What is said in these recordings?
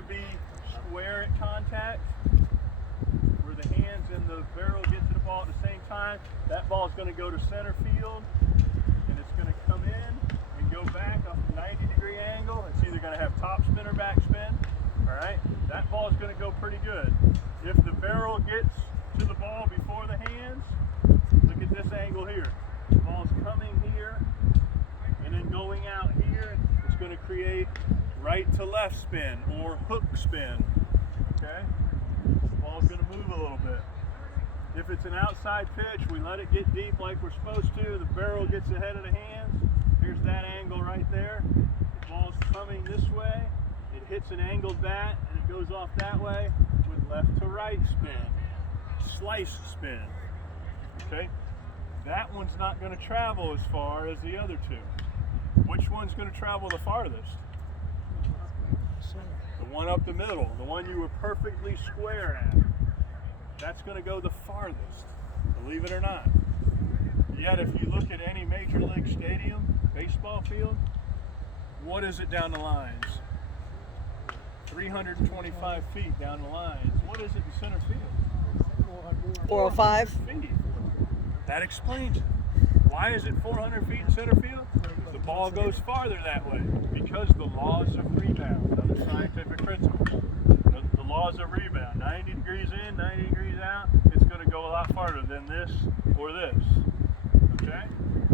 to be square at contact, where the hands and the barrel get to the ball at the same time. That ball is going to go to center field, and it's going to come in and go back up a 90-degree angle. It's either going to have top spin or back spin. All right, that ball is going to go pretty good. If the barrel gets to the ball before the hands, look at this angle here. The ball's coming here and then going out here. It's going to create right to left spin or hook spin. Okay, the ball's going to move a little bit. If it's an outside pitch, we let it get deep like we're supposed to. The barrel gets ahead of the hands. Here's that angle right there. The ball's coming this way. It hits an angled bat and it goes off that way with left to right spin, slice spin. Okay, that one's not going to travel as far as the other two. Which one's going to travel the farthest? The one up the middle, the one you were perfectly square at. That's going to go the farthest, believe it or not. Yet if you look at any major league stadium, baseball field, what is it down the lines? 325 feet down the lines. What is it in center field? 405. Feet. That explains it. Why is it 400 feet in center field? The ball goes farther that way because the laws of rebound, another scientific principle. The laws of rebound, 90 degrees in, 90 degrees out, it's going to go a lot farther than this or this. Okay?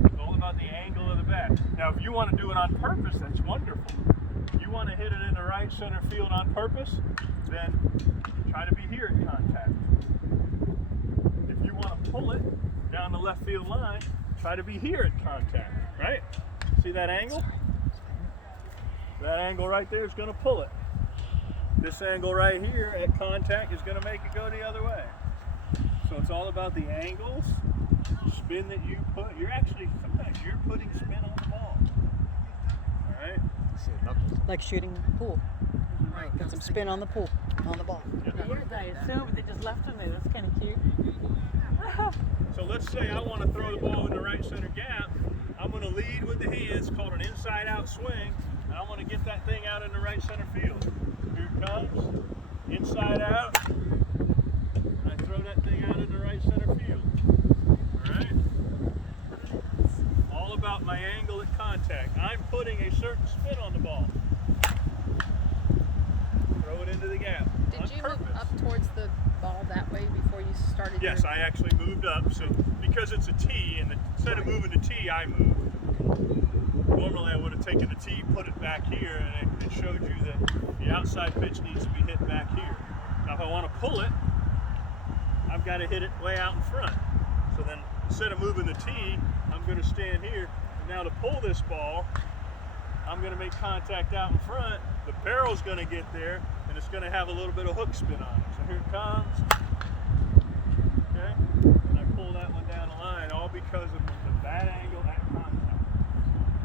It's all about the angle of the bat. Now, if you want to do it on purpose, that's wonderful. You want to hit it in the right center field on purpose, then try to be here at contact. If you want to pull it down the left field line, try to be here at contact, right? See that angle? That angle right there is going to pull it. This angle right here at contact is going to make it go the other way. So it's all about the angles, spin that you put. Sometimes you're putting spin on the ball. All right? Like shooting pool. Right, put some spin on the pool, on the ball. Yep. Yeah, I assume they just left them there. That's kind of cute. So let's say I want to throw the ball in the right center gap. I'm going to lead with the hands, called an inside-out swing, and I want to get that thing out in the right center field. Here it comes, inside out, and I throw that thing out in the right center field. All right? All about my angle at contact. I'm putting a certain spin on the ball. Throw it into the gap. Did you move up towards the ball that way before you started? Yes, I actually moved up. So because it's a tee, and instead of moving the tee, I moved. Normally, I would have taken the tee, put it back here, and it showed you that the outside pitch needs to be hit back here. Now, if I want to pull it, I've got to hit it way out in front. So then, instead of moving the tee, I'm going to stand here. And now to pull this ball, I'm going to make contact out in front. The barrel's going to get there, and it's going to have a little bit of hook spin on it. So here it comes. Okay? And I pull that one down the line, all because of the bad angle at contact.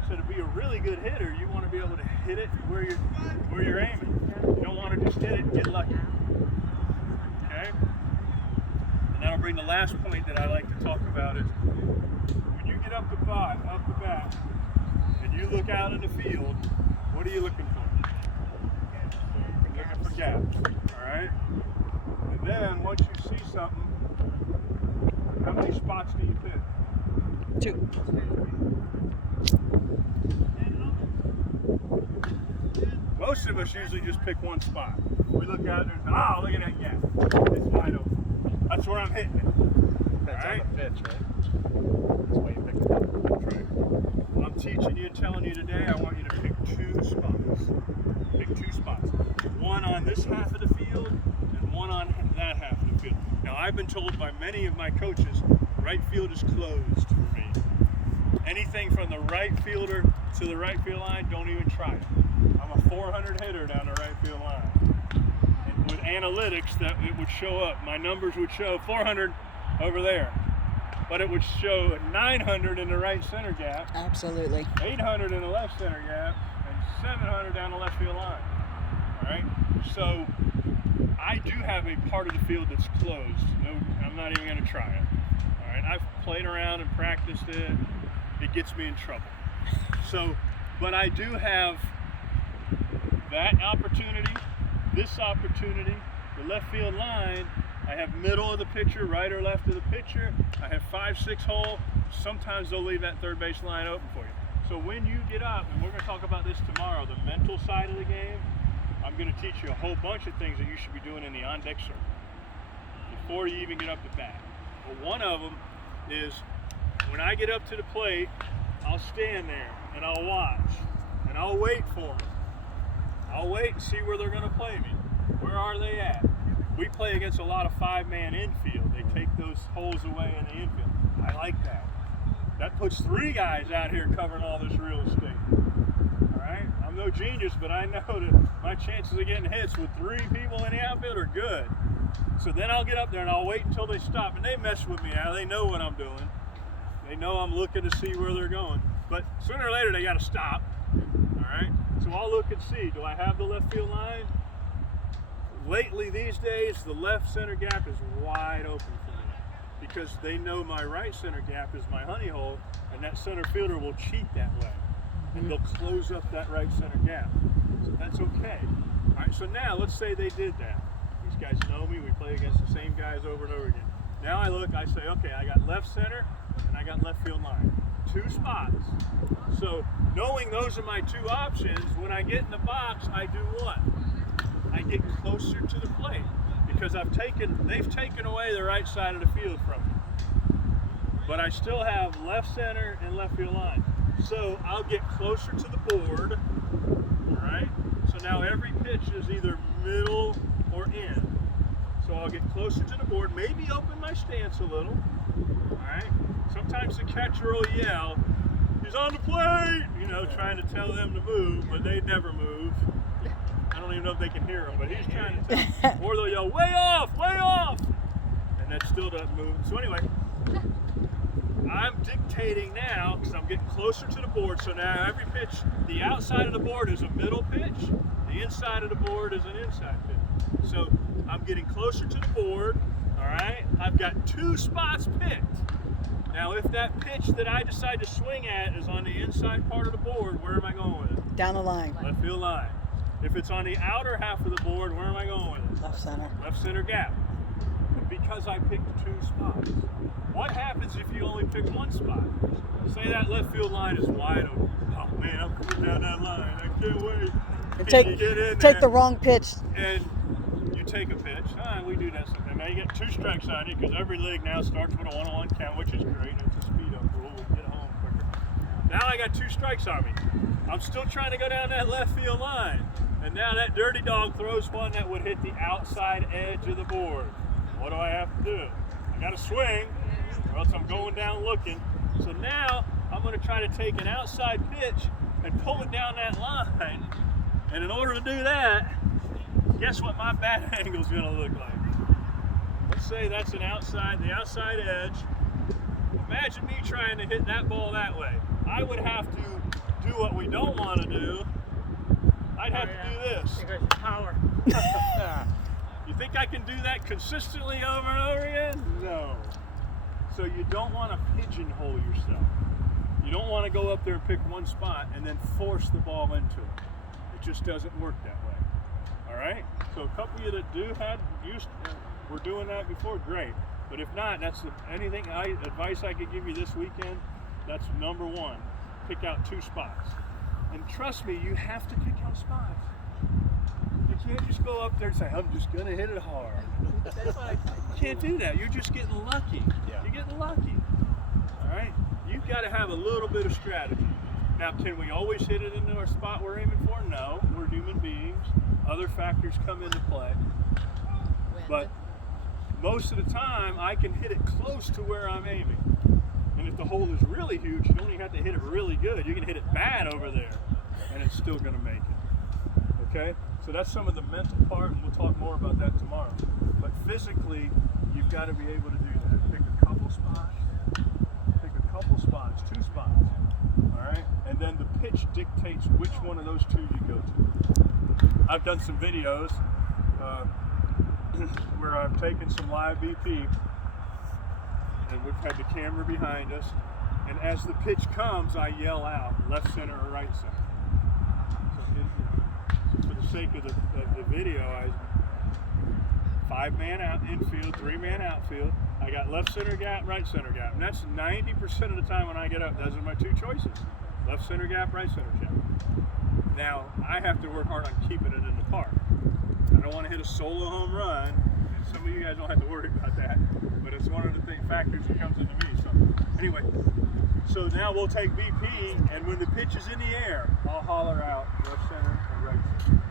So to be a really good hitter, you want to be able to hit it where you're aiming. You don't want to just hit it and get lucky. Okay? And that'll bring the last point that I like to talk about is when you get up the bat, and you look out in the field, what are you looking for? You're looking for gaps, all right? And then once you see something, how many spots do you pick? 2. Most of us usually just pick one spot. We look out there and say, oh, look at that gap. It's wide open. That's where I'm hitting it. Depends All right? on the pitch, right? That's why you pick it. That's right. What I'm teaching you and telling you today, I want you to pick 2 spots. Pick 2 spots. One on this half of the field and one on that half of the field. Now, I've been told by many of my coaches, right field is closed for me. Anything from the right fielder to the right field line, don't even try it. I'm a 400 hitter down the right field line. And with analytics, that it would show up. My numbers would show 400 over there. But it would show 900 in the right center gap, Absolutely. 800 in the left center gap, and 700 down the left field line. All right? So I do have a part of the field that's closed. No, I'm not even going to try it. All right? I've played around and practiced it. It gets me in trouble. So, but I do have that opportunity this opportunity, the left field line, I have middle of the pitcher, right or left of the pitcher. I have 5, 6 hole. Sometimes they'll leave that third base line open for you. So when you get up, and we're going to talk about this tomorrow, the mental side of the game, I'm going to teach you a whole bunch of things that you should be doing in the on-deck circle before you even get up to bat. But one of them is when I get up to the plate, I'll stand there and I'll watch and I'll wait for them. I'll wait and see where they're going to play me. Where are they at? We play against a lot of 5-man infield. They take those holes away in the infield. I like that. That puts 3 guys out here covering all this real estate. All right? I'm no genius, but I know that my chances of getting hits with 3 people in the outfield are good. So then I'll get up there and I'll wait until they stop. And they mess with me now. They know what I'm doing. They know I'm looking to see where they're going. But sooner or later, they got to stop. All right? So I'll look and see. Do I have the left field line? Lately, these days, the left center gap is wide open for me because they know my right center gap is my honey hole, and that center fielder will cheat that way. And they'll close up that right center gap. So that's okay. All right, so now let's say they did that. These guys know me. We play against the same guys over and over again. Now I look, I say, okay, I got left center and I got left field line. 2 spots. So knowing those are my 2 options, when I get in the box, I do what? I get closer to the plate because they've taken away the right side of the field from me. But I still have left center and left field line. So I'll get closer to the board, all right? So now every pitch is either middle or in. So I'll get closer to the board, maybe open my stance a little, all right? Sometimes the catcher will yell, he's on the plate, trying to tell them to move, but they never move. I don't even know if they can hear him, but he's trying to tell them. Or they'll yell, way off, and that still doesn't move. So anyway, I'm dictating now because I'm getting closer to the board. So now every pitch, the outside of the board is a middle pitch, the inside of the board is an inside pitch. So I'm getting closer to the board, all right? I've got 2 spots picked. Now if that pitch that I decide to swing at is on the inside part of the board, where am I going with it? Down the line. Left field line. If it's on the outer half of the board, where am I going with it? Left center. Left center gap. Because I picked 2 spots. What happens if you only pick 1 spot? Say that left field line is wide open. Oh man, I'm coming down that line. I can't wait. And You get in take there, the wrong pitch. and you take a pitch. We do that sometimes. Now you get 2 strikes on you because every league now starts with a 1-on-1 count, which is great. It's a speed up rule. We get home quicker. Now I got 2 strikes on me. I'm still trying to go down that left field line. And now that dirty dog throws one that would hit the outside edge of the board. What do I have to do? I got to swing, or else I'm going down looking. So now I'm going to try to take an outside pitch and pull it down that line. And in order to do that, guess what my bat angle is going to look like? Let's say that's the outside edge. Imagine me trying to hit that ball that way. I would have to do what we don't want to do. I'd have to do this. Because your power. You think I can do that consistently over and over again? No. So you don't want to pigeonhole yourself. You don't want to go up there and pick 1 spot and then force the ball into it. It just doesn't work that way. All right? So a couple of you that do were doing that before, great. But if not, that's advice I could give you this weekend. That's number 1. Pick out 2 spots. And trust me, you have to pick out spots. You can't just go up there and say, I'm just going to hit it hard. That's what I You can't do that. You're just getting lucky. Yeah. You're getting lucky. All right? You've got to have a little bit of strategy. Now, can we always hit it into our spot we're aiming for? No. We're human beings. Other factors come into play. Wind. But most of the time, I can hit it close to where I'm aiming. And if the hole is really huge, you don't even have to hit it really good. You can hit it bad over there, and it's still going to make it. Okay? So that's some of the mental part, and we'll talk more about that tomorrow. But physically, you've got to be able to do that. Pick a couple spots. Pick a couple spots, 2 spots. All right? And then the pitch dictates which one of those 2 you go to. I've done some videos where I've taken some live BP, and we've had the camera behind us, and as the pitch comes, I yell out, left center or right center. So for the sake of the video, 5-man out infield, 3-man outfield. I got left center gap, right center gap. And that's 90% of the time when I get up, those are my two choices. Left center gap, right center gap. Now, I have to work hard on keeping it in the park. I don't want to hit a solo home run. Some of you guys don't have to worry about that, but it's one of the factors that comes into me. So anyway, so now we'll take BP, and when the pitch is in the air, I'll holler out left center and right center.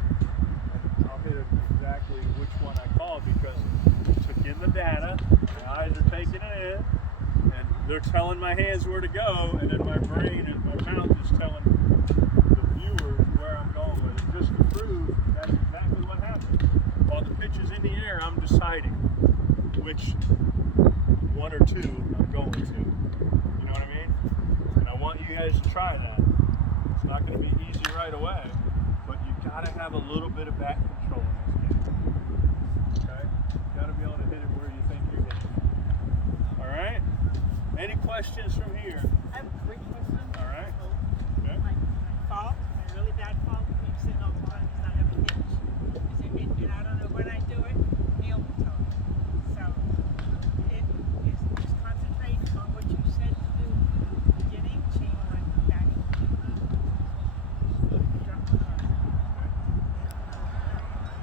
And I'll hit it exactly which one I called because I took in the data, my eyes are taking it in, and they're telling my hands where to go, and then my brain and my mouth is telling the viewers where I'm going with it, just to prove that's exactly what happened. While the pitch is in the air, I'm deciding which one or two I'm going to. You know what I mean? And I want you guys to try that. It's not going to be easy right away, but you got to have a little bit of back control in this game. Okay? You got to be able to hit it where you think you're hitting it. All right? Any questions from here? I have a quick question. All right. Okay. My fault, my really bad fault, keep sitting on one because I have a hitch. And I don't know when I do it, Neil will tell me. So it is just concentrate on what you said to do at the beginning, chain one, back. Drop the car.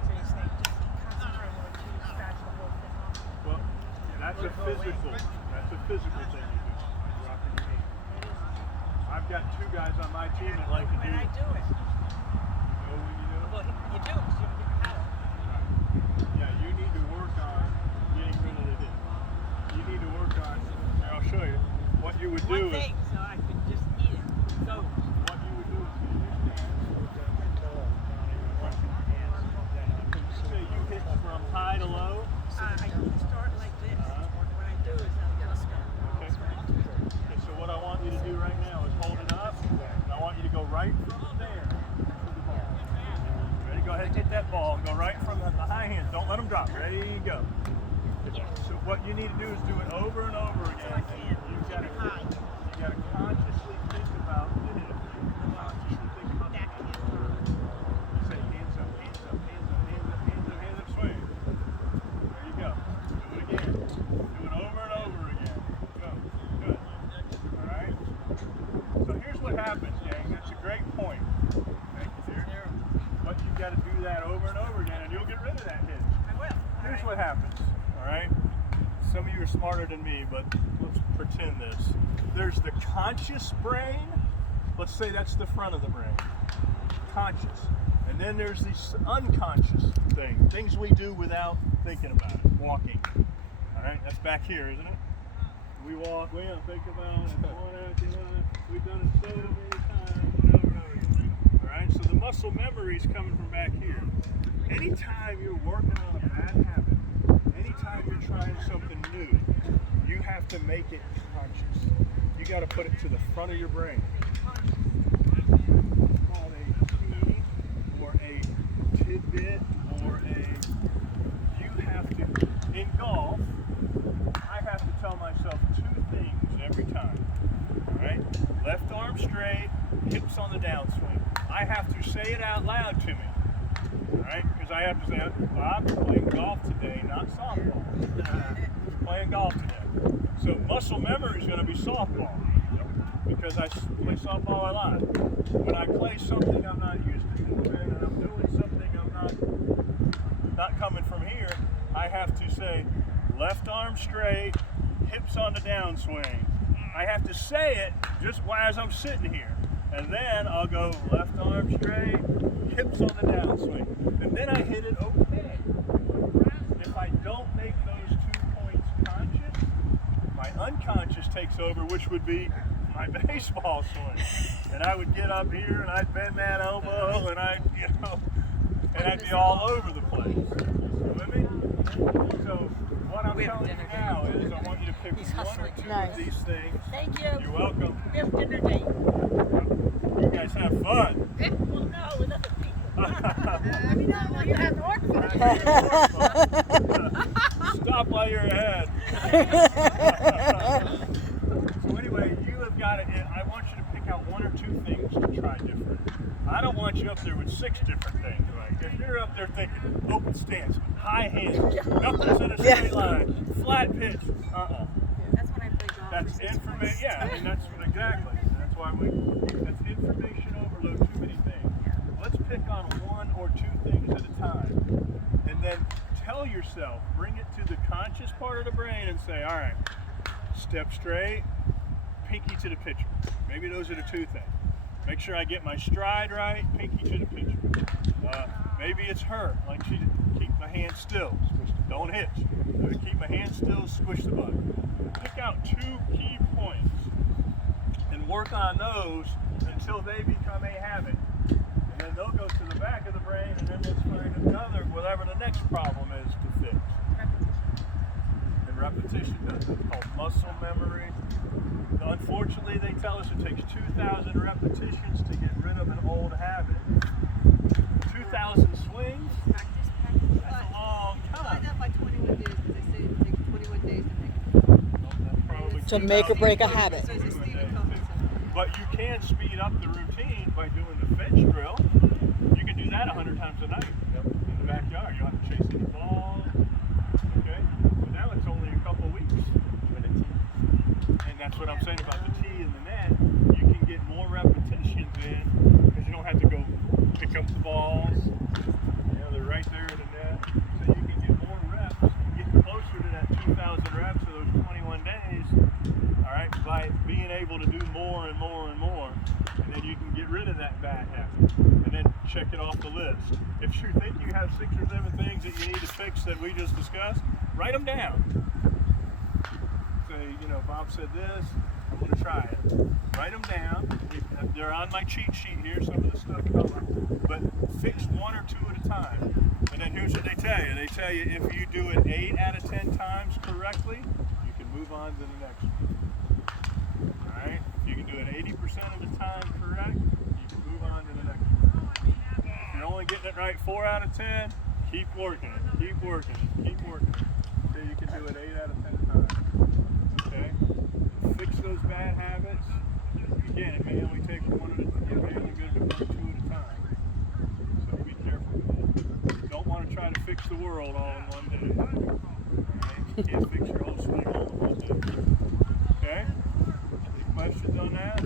So you say just concentrate on what you start the whole thing off. Well, that's a physical. That's a physical thing you do. Dropping your knee. It is. I've got 2 guys on my team that like to do When I it. do it. You know when you do it? Well, you do because you don't get power. Yeah, you need to work on getting rid of the hit. You need to work on, here, I'll show you. What you would do One thing, so I could just eat it. Go. what you would do is you say you hit from high to low. I start like this. What I do is I'll go Okay. Okay, so what I want you to do right now is hold it up. And I want you to go right from there to the ball. Ready? Go ahead and hit that ball and go right from the high hand. Don't let them drop. Ready? Go. So what you need to do is do it over and over again. You gotta consciously think about the hit. Consciously think about the hit. You say hands up, hands up, hands up, hands up, hands up, hands up, swing. There you go. Do it again. Do it over and over again. Go. Good. All right. So here's what happens, gang. That's a great point. Thank you, dear. But you got to do that over and over again, and you'll get rid of that hitch. I will. Here's what happens, all right? Some of you are smarter than me, but let's pretend this. There's the conscious brain. Let's say that's the front of the brain. Conscious. And then there's these unconscious things we do without thinking about it. Walking. All right, that's back here, isn't it? We walk, we don't think about it. One after another. We've done it so many times. Over and over again. All right, so the muscle memory is coming from back here. Anytime you're working on a bad habit, anytime you're trying something new, you have to make it conscious. You got to put it to the front of your brain. Called a key or a tidbit or you have to, in golf, I have to tell myself 2 things every time. All right? Left arm straight, hips on the downswing. I have to say it out loud to me. All right? Because I have to say, I'm playing golf today, not softball. Playing golf today. So muscle memory is going to be softball. Because I play softball a lot. When I play something I'm not used to doing and I'm doing something I'm not coming from here, I have to say left arm straight, hips on the downswing. I have to say it just as I'm sitting here. And then I'll go left arm straight, hips on the downswing. And then I hit it okay. If I don't make those 2 points conscious, my unconscious takes over, which would be my baseball swing. And I would get up here and I'd bend that elbow and I'd be all over the place. You with me? So what I'm telling you now is I want you to pick He's 1 or hustling. 2 Nice. of these things. Thank you. You're welcome. We have dinner date. You guys have fun. Well, no, with other people. No, you have to work for it. Stop while you're ahead. So anyway, you have got to, I want you to pick out 1 or 2 things to try different. I don't want you up there with 6 different things right if you're up there thinking open stance, high hands, knuckles in a straight line, flat pitch, That's when I play golf. That's information. Yeah, I mean that's what exactly. That's why that's information overload. Too many things. Let's pick on one or two things at a time, and then tell yourself, bring it to the conscious part of the brain, and say, all right, step straight, pinky to the pitcher. Maybe those are the two things. Make sure I get my stride right, pinky to the pitcher. Maybe it's her, like she keep my hand still, don't hitch. Keep my hand still, squish the button. Pick out two key points and work on those until they become a habit. And then they'll go to the back of the brain, and then let's find another, whatever the next problem is to fix. And repetition does it. It's called muscle memory. Unfortunately, they tell us it takes 2,000 repetitions to get rid of an old habit. 2,000 swings? That's a long time. By 21 days, because they say it takes 21 days to make Probably To make or break a 2,000 habit. So it's a 21 Stephen days. Covey. But you can speed up the routine by doing the fetch drill. You can do that 100 times a night in the backyard. You don't have to chase any balls. Okay? But now it's only a couple weeks. And that's what I'm saying about the tee and the net. You can get more repetitions in because you don't have to go pick up the balls. You know, they're right there in the net. So you can get more reps. You get closer to that 2,000 reps of those 21 days. All right, by being able to do more and more and more, and then you can get rid of that bad habit, and then check it off the list. If you think you have 6 or 7 things that you need to fix that we just discussed, write them down. Say, you know, Bob said this, I'm going to try it. Write them down. They're on my cheat sheet here, some of the stuff covered, but fix 1 or 2 at a time. And then here's what they tell you. They tell you if you do it 8 out of 10 times correctly, you can move on to the next one. Alright? If you can do it 80% of the time correct, you can move on to the next one. If you're only getting it right 4 out of 10, keep working it, keep working it, keep working it. Until you can do it 8 out of 10 times. Okay? Fix those bad habits. Again, it may only take 1 at a time, it may only go to 1 or 2 at a time. So be careful with that. You don't want to try to fix the world all in one day. Alright? You can't fix your whole swing all in one day. Okay? Any questions on that?